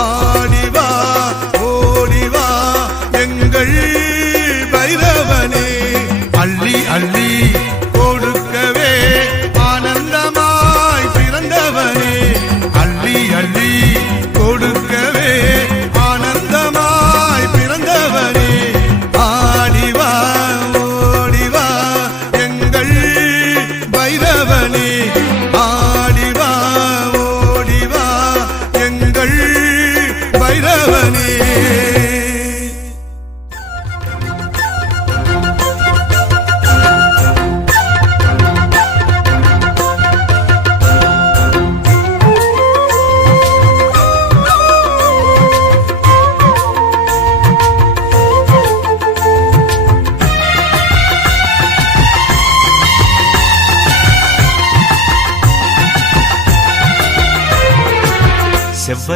ஆடிவா ஓடிவா எங்கள் பைரவனே. அள்ளி அள்ளி கொடுக்கவே ஆனந்தமாய் பிறந்தவனே. அள்ளி அள்ளி கொடுக்கவே ஆனந்தமாய் பிறந்தவனே. ஆடிவா ஓடிவா எங்கள் பைரவனே. ஆடிவா பைரவனே செவ்வரி